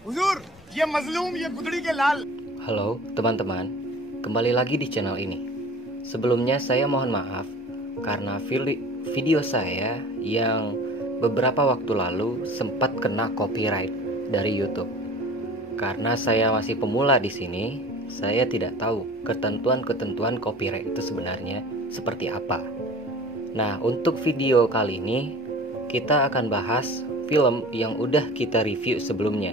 हुजूर, ये मजलूम ये गुदड़ी के लाल। Halo teman-teman, kembali lagi di channel ini. Sebelumnya saya mohon maaf karena video saya yang beberapa waktu lalu sempat kena copyright dari YouTube. Karena saya masih pemula di sini, saya tidak tahu ketentuan-ketentuan copyright itu sebenarnya seperti apa. Nah, untuk video kali ini kita akan bahas film yang udah kita review sebelumnya.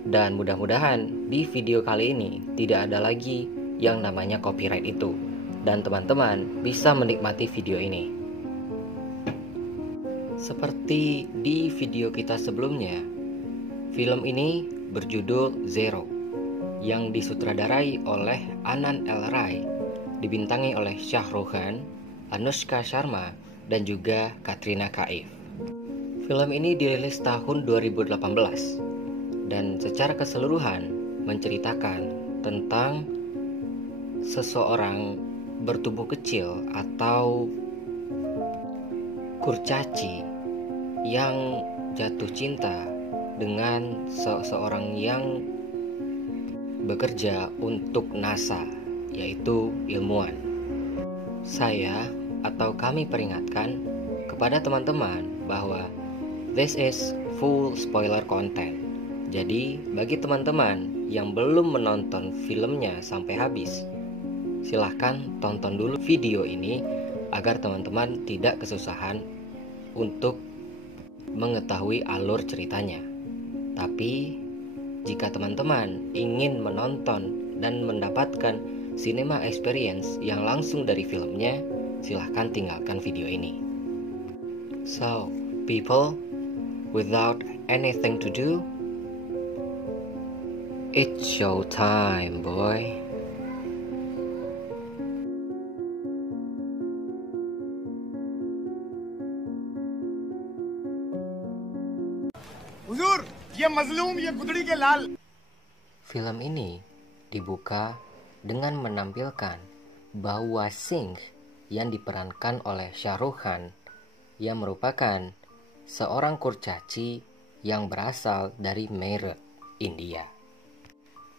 Dan mudah-mudahan di video kali ini tidak ada lagi yang namanya copyright itu, dan teman-teman bisa menikmati video ini. Seperti di video kita sebelumnya, film ini berjudul Zero yang disutradarai oleh Anand L. Rai, dibintangi oleh Shah Rukh Khan, Anushka Sharma, dan juga Katrina Kaif. Film ini dirilis tahun 2018 dan secara keseluruhan menceritakan tentang seseorang bertubuh kecil atau kurcaci yang jatuh cinta dengan seseorang yang bekerja untuk NASA, yaitu ilmuwan. Saya atau kami peringatkan kepada teman-teman bahwa this is full spoiler content. Jadi, bagi teman-teman yang belum menonton filmnya sampai habis, silahkan tonton dulu video ini agar teman-teman tidak kesusahan untuk mengetahui alur ceritanya. Tapi, jika teman-teman ingin menonton dan mendapatkan cinema experience yang langsung dari filmnya, silahkan tinggalkan video ini. So, people, without anything to do, it's show time, boy. हुजूर, ये मजलूम ये गुदड़ी के लाल। Film ini dibuka dengan menampilkan Bahwa Singh yang diperankan oleh Shah Rukh Khan, yang merupakan seorang kurcaci yang berasal dari Meerut, India.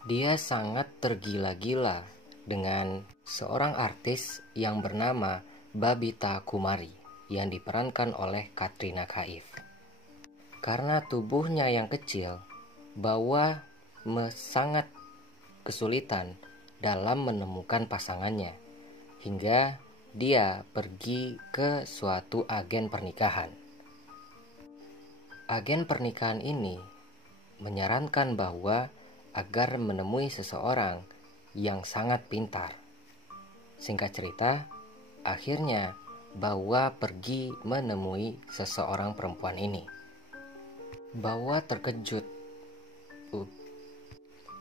Dia sangat tergila-gila dengan seorang artis yang bernama Babita Kumari yang diperankan oleh Katrina Kaif. Karena tubuhnya yang kecil, Bahwa sangat kesulitan dalam menemukan pasangannya, hingga dia pergi ke suatu agen pernikahan. Agen pernikahan ini menyarankan Bahwa agar menemui seseorang yang sangat pintar. Singkat cerita, akhirnya Bahwa pergi menemui seseorang perempuan ini. Bahwa terkejut.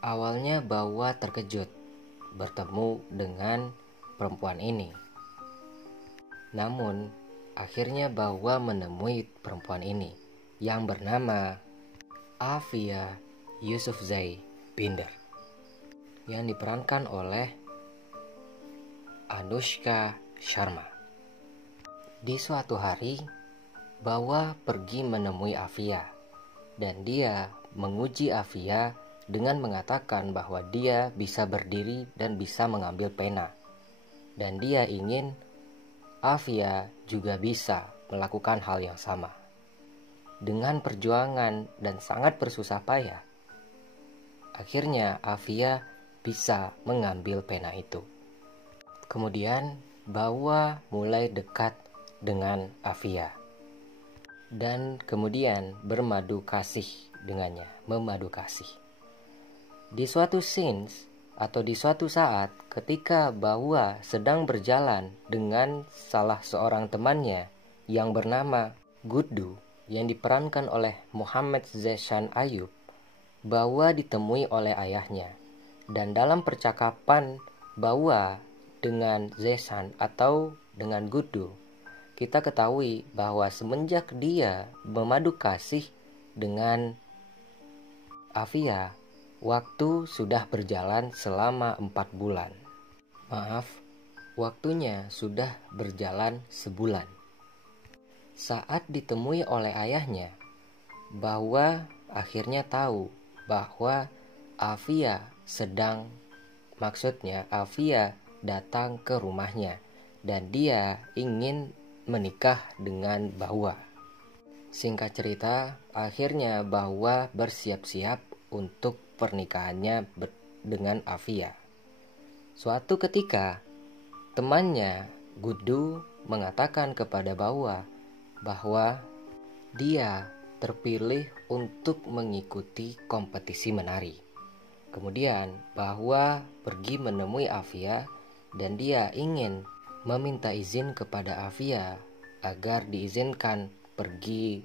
Awalnya Bahwa terkejut bertemu dengan perempuan ini. Namun, akhirnya Bahwa menemui perempuan ini yang bernama Afia Yusufzai Binder, yang diperankan oleh Anushka Sharma. Di suatu hari, Bahwa pergi menemui Afia, dan dia menguji Afia dengan mengatakan bahwa dia bisa berdiri dan bisa mengambil pena. Dan dia ingin Afia juga bisa melakukan hal yang sama. Dengan perjuangan dan sangat bersusah payah, akhirnya Afia bisa mengambil pena itu. Kemudian Bahwa mulai dekat dengan Afia, dan kemudian bermadu kasih dengannya, memadu kasih. Di suatu scenes atau di suatu saat ketika Bahwa sedang berjalan dengan salah seorang temannya yang bernama Guddu, yang diperankan oleh Muhammad Zeshan Ayub, Bahwa ditemui oleh ayahnya. Dan dalam percakapan Bahwa dengan Zeshan atau dengan Guddu, kita ketahui bahwa semenjak dia memadu kasih dengan Afia, waktu sudah berjalan selama 4 bulan. Maaf, waktunya sudah berjalan sebulan. Saat ditemui oleh ayahnya, Bahwa akhirnya tahu bahwa Avia datang ke rumahnya dan dia ingin menikah dengan Bahwa. Singkat cerita, akhirnya Bahwa bersiap-siap untuk pernikahannya dengan Avia. Suatu ketika, temannya Gudu mengatakan kepada Bahwa dia terpilih untuk mengikuti kompetisi menari. Kemudian Bahwa pergi menemui Avia dan dia ingin meminta izin kepada Avia agar diizinkan pergi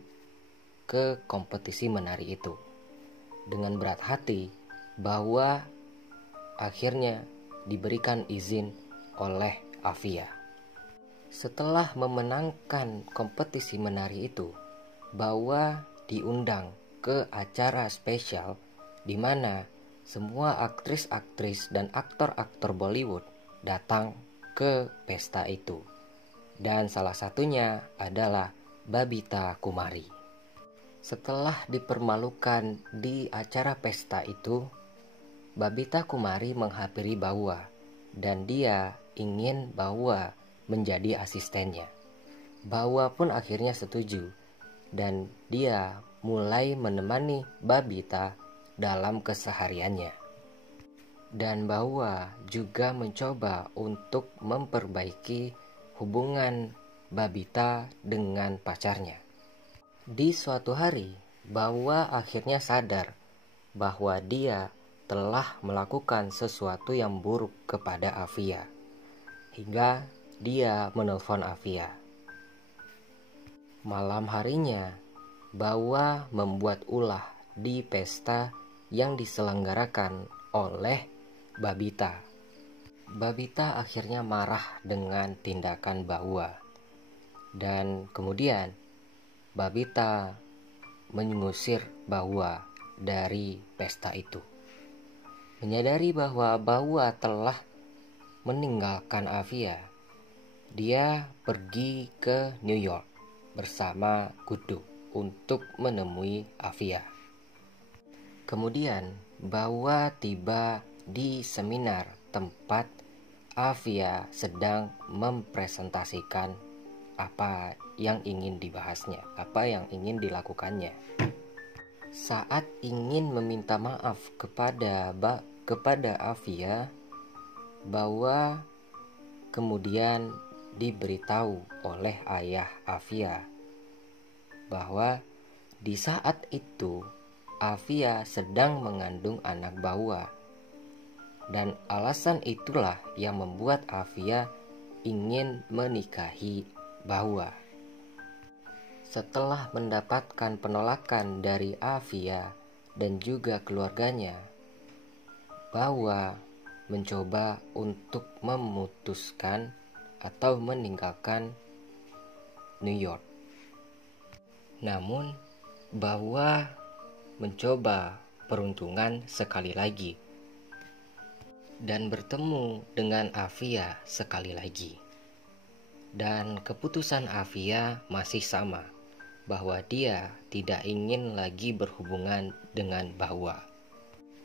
ke kompetisi menari itu. Dengan berat hati, Bahwa akhirnya diberikan izin oleh Avia. Setelah memenangkan kompetisi menari itu, Bahwa diundang ke acara spesial di mana semua aktris-aktris dan aktor-aktor Bollywood datang ke pesta itu. Dan salah satunya adalah Babita Kumari. Setelah dipermalukan di acara pesta itu, Babita Kumari menghampiri Bahwa dan dia ingin Bahwa menjadi asistennya. Bahwa pun akhirnya setuju dan dia mulai menemani Babita dalam kesehariannya. Dan Bahwa juga mencoba untuk memperbaiki hubungan Babita dengan pacarnya. Di suatu hari, Bahwa akhirnya sadar bahwa dia telah melakukan sesuatu yang buruk kepada Avia, hingga dia menelpon Avia. Malam harinya, Bahwa membuat ulah di pesta yang diselenggarakan oleh Babita. Babita akhirnya marah dengan tindakan Bahwa, dan kemudian Babita mengusir Bahwa dari pesta itu. Menyadari bahwa Bahwa telah meninggalkan Avia, dia pergi ke New York bersama Gudu untuk menemui Avia. Kemudian Bahwa tiba di seminar tempat Avia sedang mempresentasikan apa yang ingin dibahasnya, apa yang ingin dilakukannya. Saat ingin meminta maaf kepada Avia, Bahwa kemudian diberitahu oleh ayah Avia bahwa di saat itu Avia sedang mengandung anak Bahwa, dan alasan itulah yang membuat Avia ingin menikahi Bahwa. Setelah mendapatkan penolakan dari Avia dan juga keluarganya, Bahwa mencoba untuk memutuskan atau meninggalkan New York. Namun Bahwa mencoba peruntungan sekali lagi dan bertemu dengan Avia sekali lagi. Dan keputusan Avia masih sama, bahwa dia tidak ingin lagi berhubungan dengan Bahwa.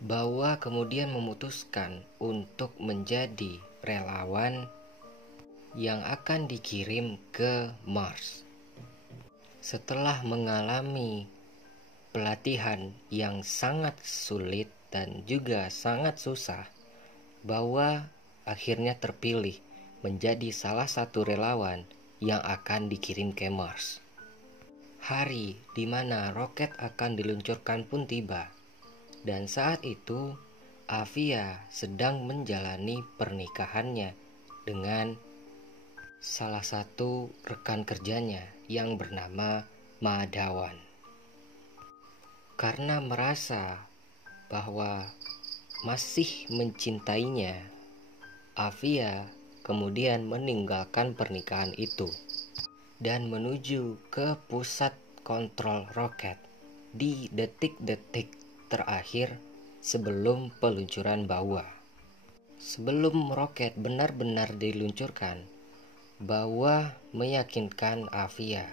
Bahwa kemudian memutuskan untuk menjadi relawan yang akan dikirim ke Mars. Setelah mengalami pelatihan yang sangat sulit dan juga sangat susah, Bahwa akhirnya terpilih menjadi salah satu relawan yang akan dikirim ke Mars. Hari di mana roket akan diluncurkan pun tiba, dan saat itu Avia sedang menjalani pernikahannya dengan salah satu rekan kerjanya yang bernama Madhawan. Karena merasa bahwa masih mencintainya, Avia kemudian meninggalkan pernikahan itu dan menuju ke pusat kontrol roket di detik-detik terakhir sebelum peluncuran Bahwa. Sebelum roket benar-benar diluncurkan, Bahwa meyakinkan Avia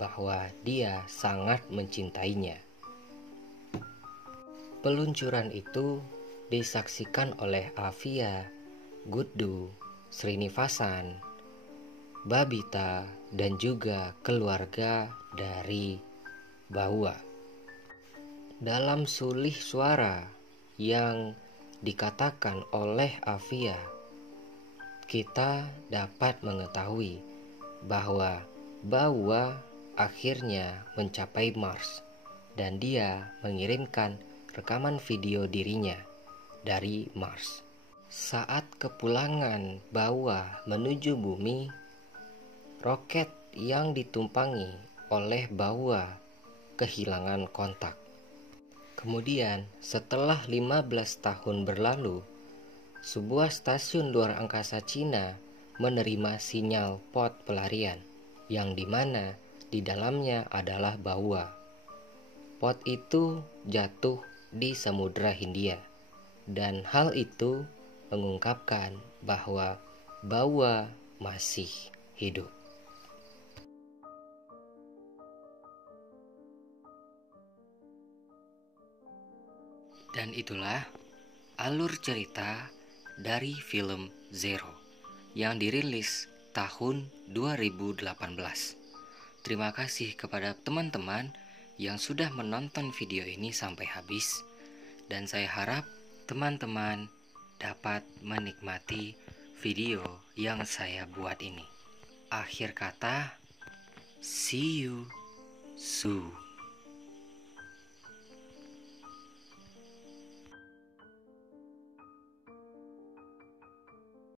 bahwa dia sangat mencintainya. Peluncuran itu disaksikan oleh Avia, Guddu, Srinivasan, Babita, dan juga keluarga dari Bahwa. Dalam sulih suara yang dikatakan oleh Avia, kita dapat mengetahui bahwa Bahwa akhirnya mencapai Mars dan dia mengirimkan rekaman video dirinya dari Mars. Saat kepulangan Bahwa menuju bumi, roket yang ditumpangi oleh Bahwa kehilangan kontak. Kemudian setelah 15 tahun berlalu, sebuah stasiun luar angkasa Cina menerima sinyal pod pelarian yang dimana di dalamnya adalah Bahwa. Pod itu jatuh di Samudra Hindia, dan hal itu mengungkapkan bahwa Bahwa masih hidup. Dan itulah alur cerita dari film Zero yang dirilis tahun 2018. Terima kasih kepada teman-teman yang sudah menonton video ini sampai habis, dan saya harap teman-teman dapat menikmati video yang saya buat ini. Akhir kata, see you soon.